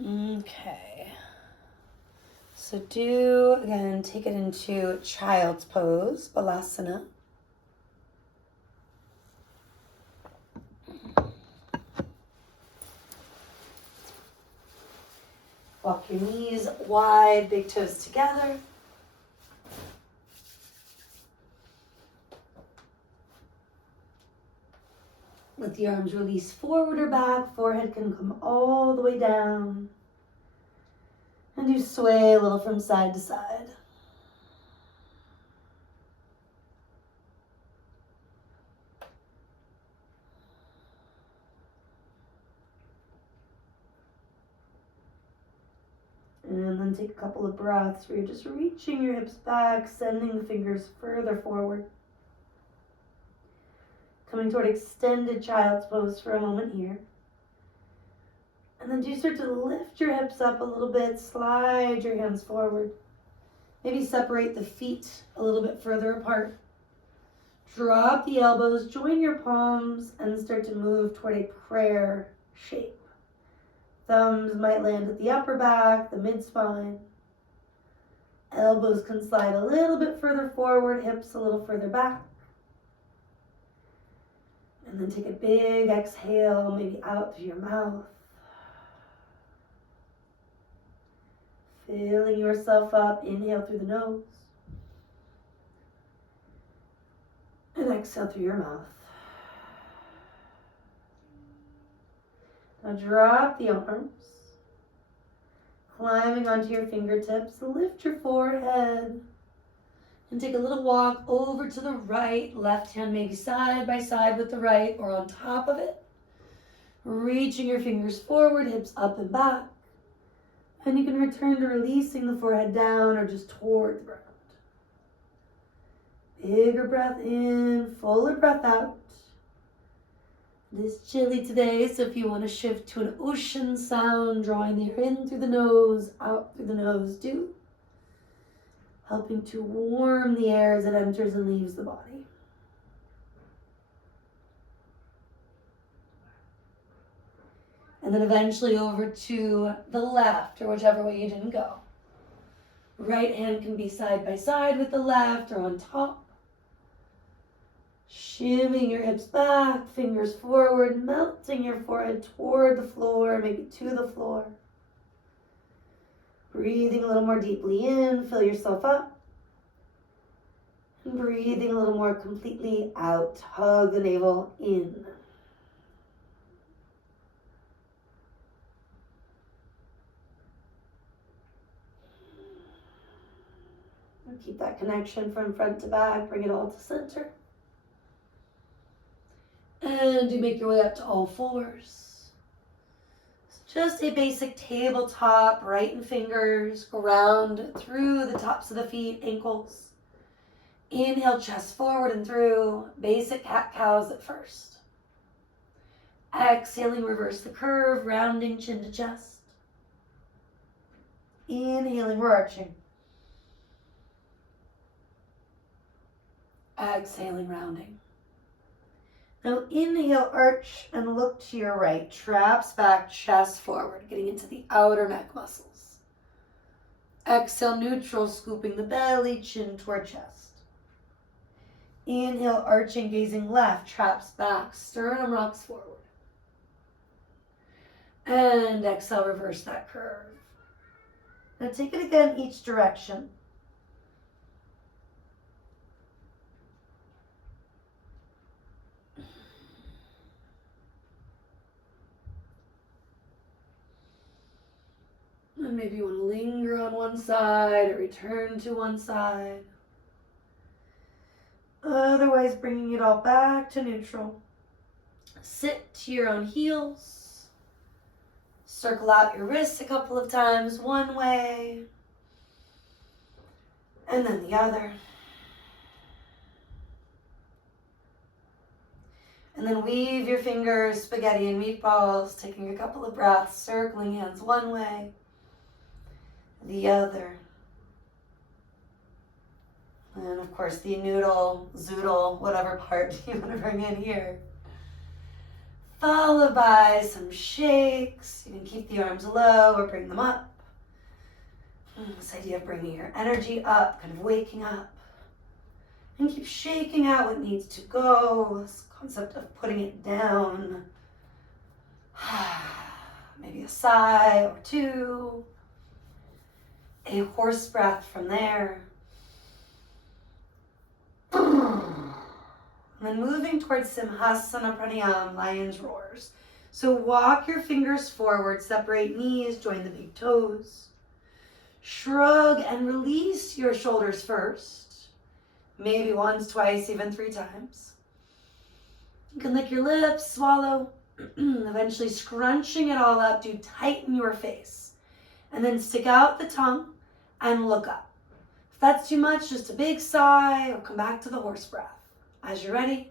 Okay. So again, take it into child's pose, balasana. Walk your knees wide, big toes together. Let the arms release forward or back. Forehead can come all the way down. And you sway a little from side to side. And then take a couple of breaths where you're just reaching your hips back, sending the fingers further forward. Coming toward extended child's pose for a moment here. And then do start to lift your hips up a little bit, slide your hands forward. Maybe separate the feet a little bit further apart. Drop the elbows, join your palms, and start to move toward a prayer shape. Thumbs might land at the upper back, the mid-spine. Elbows can slide a little bit further forward, hips a little further back. And then take a big exhale, maybe out through your mouth. Filling yourself up, inhale through the nose. And exhale through your mouth. Now drop the arms. Climbing onto your fingertips, lift your forehead. And take a little walk over to the right. Left hand maybe side by side with the right or on top of it. Reaching your fingers forward, hips up and back. And you can return to releasing the forehead down or just toward the ground. Bigger breath in, fuller breath out. It is chilly today, so if you want to shift to an ocean sound, drawing the air in through the nose, out through the nose, do. Helping to warm the air as it enters and leaves the body. And then eventually over to the left, or whichever way you didn't go. Right hand can be side by side with the left or on top. Shimming your hips back, fingers forward, melting your forehead toward the floor, maybe to the floor. Breathing a little more deeply in, fill yourself up. And breathing a little more completely out, hug the navel in. And keep that connection from front to back, bring it all to center. And you make your way up to all fours. It's just a basic tabletop, right in fingers, ground through the tops of the feet, ankles. Inhale, chest forward and through, basic cat-cows at first. Exhaling, reverse the curve, rounding chin to chest. Inhaling, we're arching. Exhaling, rounding. Now inhale, arch, and look to your right. Traps back, chest forward, getting into the outer neck muscles. Exhale, neutral, scooping the belly, chin toward chest. Inhale, arching, gazing left, traps back, sternum rocks forward. And exhale, reverse that curve. Now take it again each direction. And maybe you want to linger on one side or return to one side. Otherwise, bringing it all back to neutral. Sit to your own heels. Circle out your wrists a couple of times, one way, and then the other. And then weave your fingers, spaghetti and meatballs, taking a couple of breaths, circling hands one way, the other. And of course, the noodle, zoodle, whatever part you want to bring in here. followed by some shakes. You can keep the arms low or bring them up. This idea of bringing your energy up, kind of waking up. And keep shaking out what needs to go. This concept of putting it down. Maybe a sigh or two. A horse breath from there. And then moving towards Simhasana Pranayama, lion's roars. So walk your fingers forward, separate knees, join the big toes. Shrug and release your shoulders first. Maybe once, twice, even 3 times. You can lick your lips, swallow, eventually scrunching it all up to tighten your face. And then stick out the tongue and look up. If that's too much, just a big sigh or come back to the horse breath. As you're ready.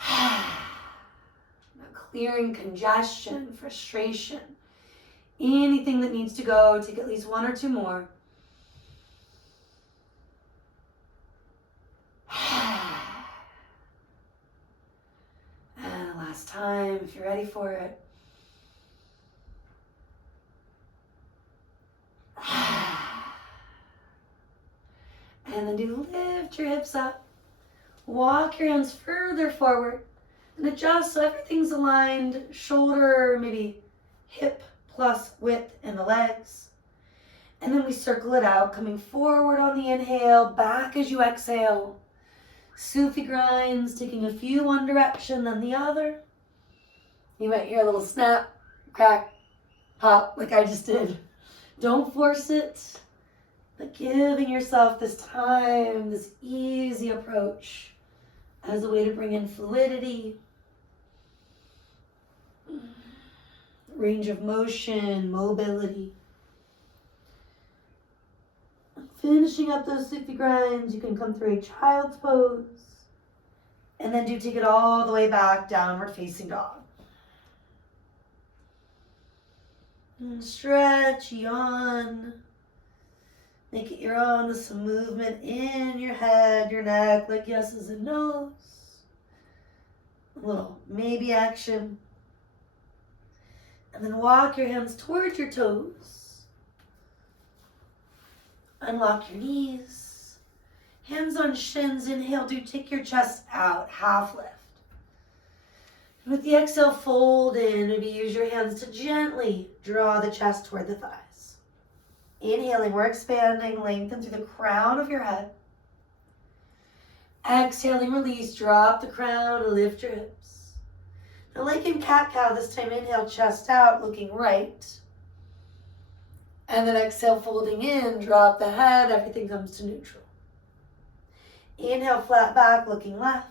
Now clearing congestion, frustration, anything that needs to go, take at least 1 or 2 more. And last time, if you're ready for it. And then do lift your hips up. Walk your hands further forward and adjust so everything's aligned. Shoulder, maybe hip plus width in the legs. And then we circle it out, coming forward on the inhale, back as you exhale. Sufi grinds, taking a few one direction, then the other. You might hear a little snap, crack, pop, like I just did. Don't force it, but giving yourself this time, this easy approach as a way to bring in fluidity, range of motion, mobility. Finishing up those Sufi grinds, you can come through a child's pose. And then take it all the way back, downward facing dog. And stretch, yawn. Make it your own with some movement in your head, your neck, like yeses and nos. A little maybe action. And then walk your hands towards your toes. Unlock your knees. Hands on shins. Inhale, take your chest out, half lift. And with the exhale, fold in. Maybe use your hands to gently draw the chest toward the thighs. Inhaling, we're expanding, lengthen through the crown of your head. Exhaling, release, drop the crown, lift your hips. Now, like in cat-cow, this time inhale, chest out, looking right. And then exhale, folding in, drop the head, everything comes to neutral. Inhale, flat back, looking left.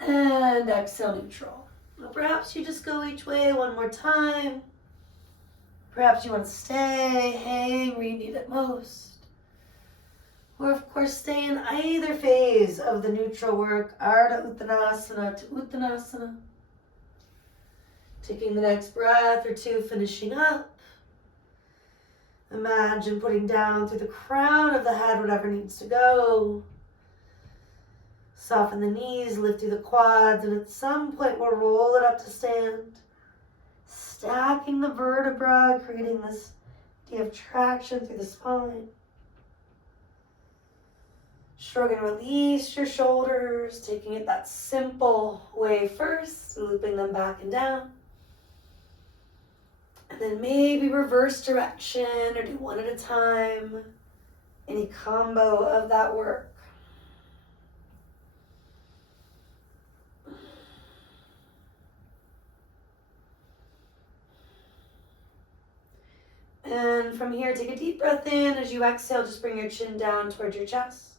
And exhale, neutral. Now, perhaps you just go each way one more time. Perhaps you want to stay, hang where you need it most. Or, of course, stay in either phase of the neutral work, Ardha Uttanasana to Uttanasana. Taking the next breath or 2, finishing up. Imagine putting down through the crown of the head whatever needs to go. Soften the knees, lift through the quads, and at some point we'll roll it up to stand. Stacking the vertebra, creating this idea of traction through the spine. Shrug and release your shoulders, taking it that simple way first, looping them back and down. And then maybe reverse direction or do one at a time. Any combo of that work. And from here, take a deep breath in. As you exhale, just bring your chin down towards your chest.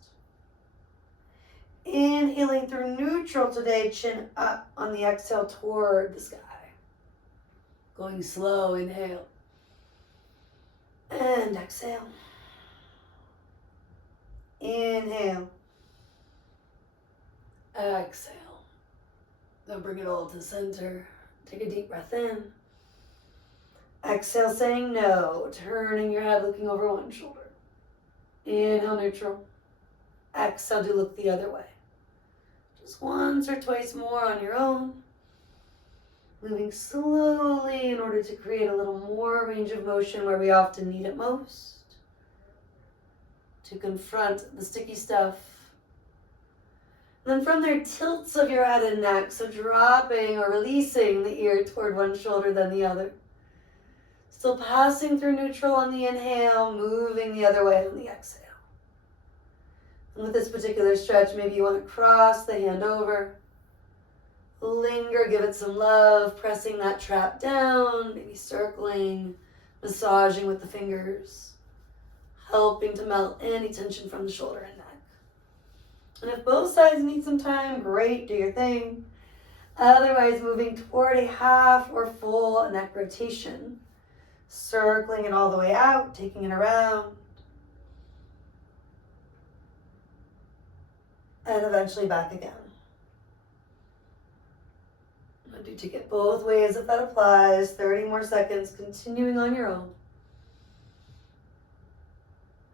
Inhaling through neutral today, chin up on the exhale toward the sky. Going slow, inhale. And exhale. Inhale. Exhale. Now bring it all to center. Take a deep breath in. Exhale, saying no. Turning your head, looking over one shoulder. Inhale, neutral. Exhale, to look the other way. Just once or twice more on your own. Moving slowly in order to create a little more range of motion where we often need it most. To confront the sticky stuff. And then from there, tilts of your head and neck. So dropping or releasing the ear toward one shoulder then the other. Still passing through neutral on the inhale, moving the other way on the exhale. And with this particular stretch, maybe you want to cross the hand over. Linger, give it some love, pressing that trap down, maybe circling, massaging with the fingers, helping to melt any tension from the shoulder and neck. And if both sides need some time, great, do your thing. Otherwise, moving toward a half or full neck rotation, circling it all the way out, taking it around, and eventually back again. Do take it both ways if that applies. 30 more seconds, continuing on your own.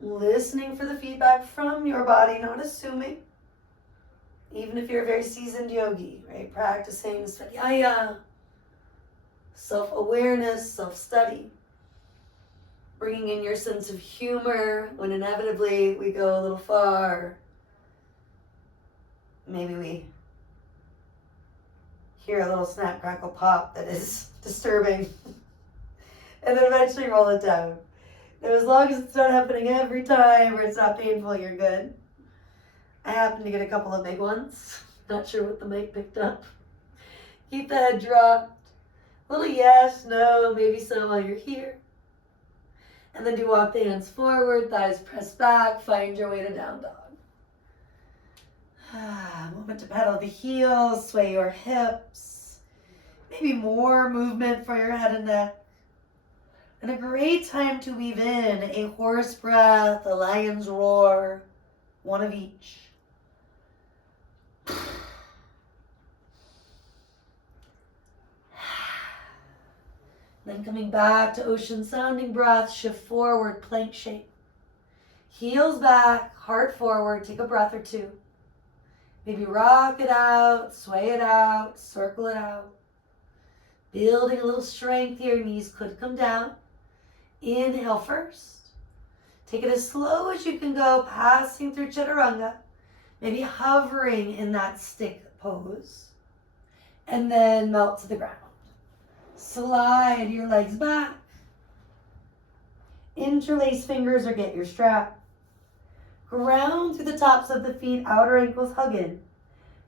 Listening for the feedback from your body, not assuming. Even if you're a very seasoned yogi, right? Practicing svadhyaya, self-awareness, self-study. Bringing in your sense of humor when inevitably we go a little far. Maybe we hear a little snap, crackle, pop that is disturbing. And then eventually roll it down. And as long as it's not happening every time or it's not painful, you're good. I happen to get a couple of big ones. Not sure what the mic picked up. Keep the head dropped. A little yes, no, maybe so while you're here. And then do walk the hands forward, thighs press back, find your way to down dog. Moment to pedal the heels, sway your hips. Maybe more movement for your head and neck. And a great time to weave in a horse breath, a lion's roar, one of each. Then coming back to ocean sounding breath, shift forward, plank shape. Heels back, heart forward, take a breath or two. Maybe rock it out, sway it out, circle it out. Building a little strength here, knees could come down. Inhale first. Take it as slow as you can go, passing through chaturanga. Maybe hovering in that stick pose. And then melt to the ground. Slide your legs back. Interlace fingers or get your strap. Ground through the tops of the feet, outer ankles hug in.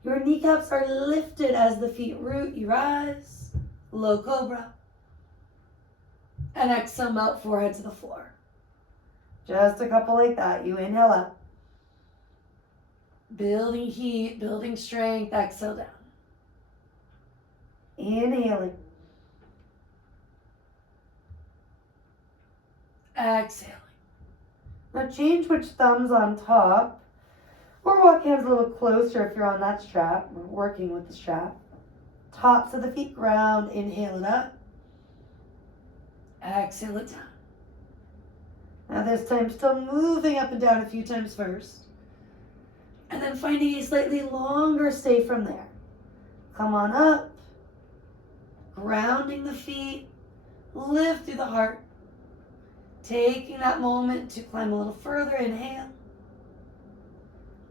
Your kneecaps are lifted as the feet root, you rise. Low cobra. And exhale, melt forehead to the floor. Just a couple like that. You inhale up. Building heat, building strength, exhale down. Inhaling. Exhaling. Now change which thumb's on top, or walk hands a little closer if you're on that strap. We're working with the strap. Tops of the feet ground, inhale it up. Exhale it down. Now this time still moving up and down a few times first. And then finding a slightly longer stay from there. Come on up. Grounding the feet. Lift through the heart. Taking that moment to climb a little further, inhale.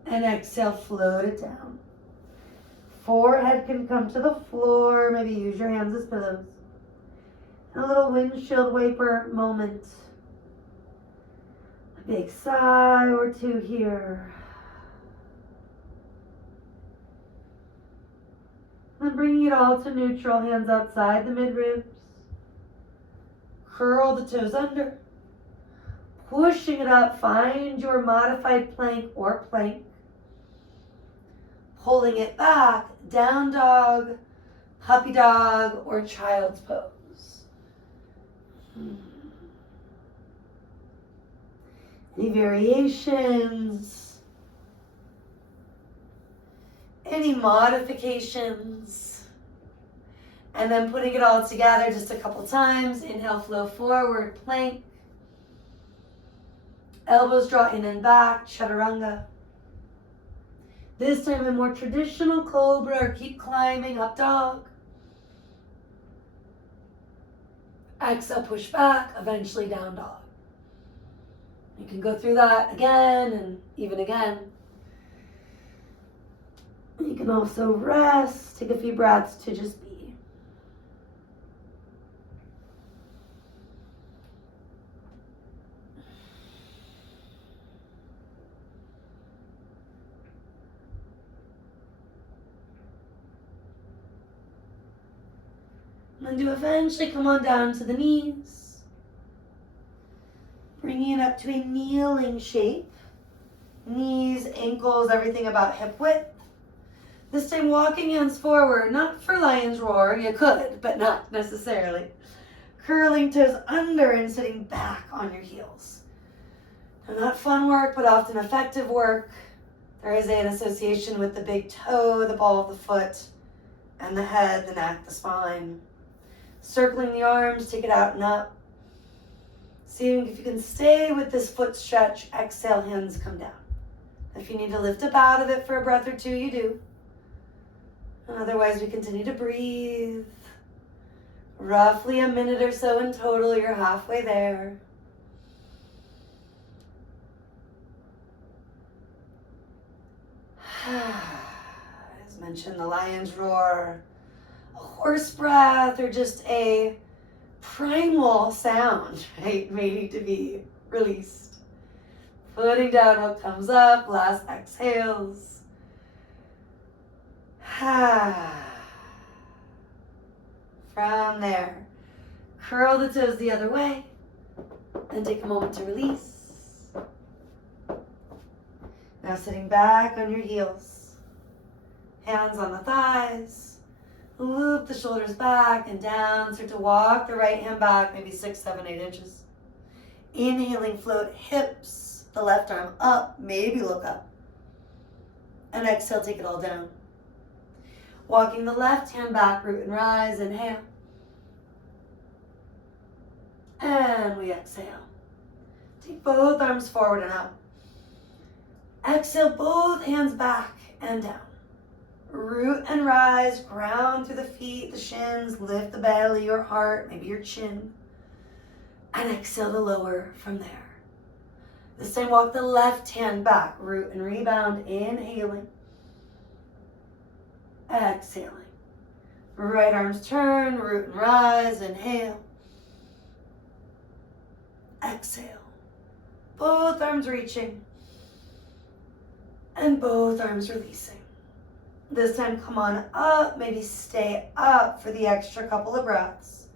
And exhale, float it down. Forehead can come to the floor, maybe use your hands as pillows. And a little windshield wiper moment. A big sigh or two here. And bringing it all to neutral, hands outside the midribs. Curl the toes under. Pushing it up, find your modified plank or plank. Pulling it back, down dog, puppy dog, or child's pose. Any variations? Any modifications? And then putting it all together just a couple times. Inhale, flow forward, plank. Elbows draw in and back, chaturanga. This time in more traditional cobra, or keep climbing, up dog. Exhale, push back, eventually down dog. You can go through that again and even again. You can also rest, take a few breaths to just be. And then to eventually come on down to the knees. Bringing it up to a kneeling shape. Knees, ankles, everything about hip width. This time walking hands forward, not for lion's roar, you could, but not necessarily. Curling toes under and sitting back on your heels. Now, not fun work, but often effective work. There is an association with the big toe, the ball of the foot, and the head, the neck, the spine. Circling the arms, take it out and up. Seeing if you can stay with this foot stretch, exhale, hands come down. If you need to lift up out of it for a breath or two, you do. And otherwise, we continue to breathe. Roughly a minute or so in total, you're halfway there. As mentioned, the lion's roar, a horse breath, or just a primal sound, right? Waiting to be released. Putting down what comes up, last exhales. From there, curl the toes the other way and take a moment to release. Now sitting back on your heels, hands on the thighs, loop the shoulders back and down. Start to walk the right hand back, maybe 6, 7, 8 inches. Inhaling, float hips, the left arm up, maybe look up. And exhale, take it all down. Walking the left hand back, root and rise, inhale. And we exhale. Take both arms forward and out. Exhale, both hands back and down. Root and rise, ground through the feet, the shins, lift the belly, your heart, maybe your chin. And exhale to lower from there. This time walk the left hand back, root and rebound, inhaling. Exhaling. Right arms turn, root and rise, inhale. Exhale. Both arms reaching. And both arms releasing. This time come on up, maybe stay up for the extra couple of breaths.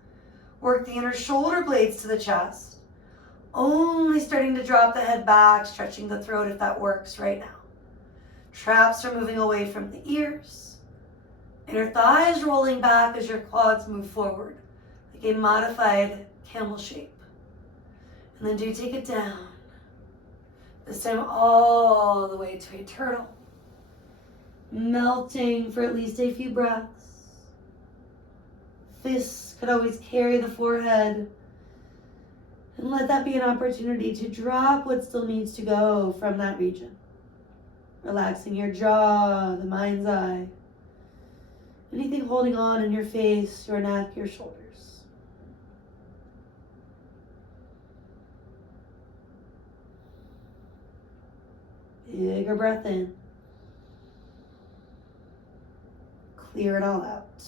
Work the inner shoulder blades to the chest. Only starting to drop the head back, stretching the throat if that works right now. Traps are moving away from the ears. Inner thighs rolling back as your quads move forward, like a modified camel shape. And then do take it down. This time all the way to a turtle. Melting for at least a few breaths. Fists could always carry the forehead. And let that be an opportunity to drop what still needs to go from that region. Relaxing your jaw, the mind's eye. Anything holding on in your face, your neck, your shoulders. Bigger breath in. Clear it all out.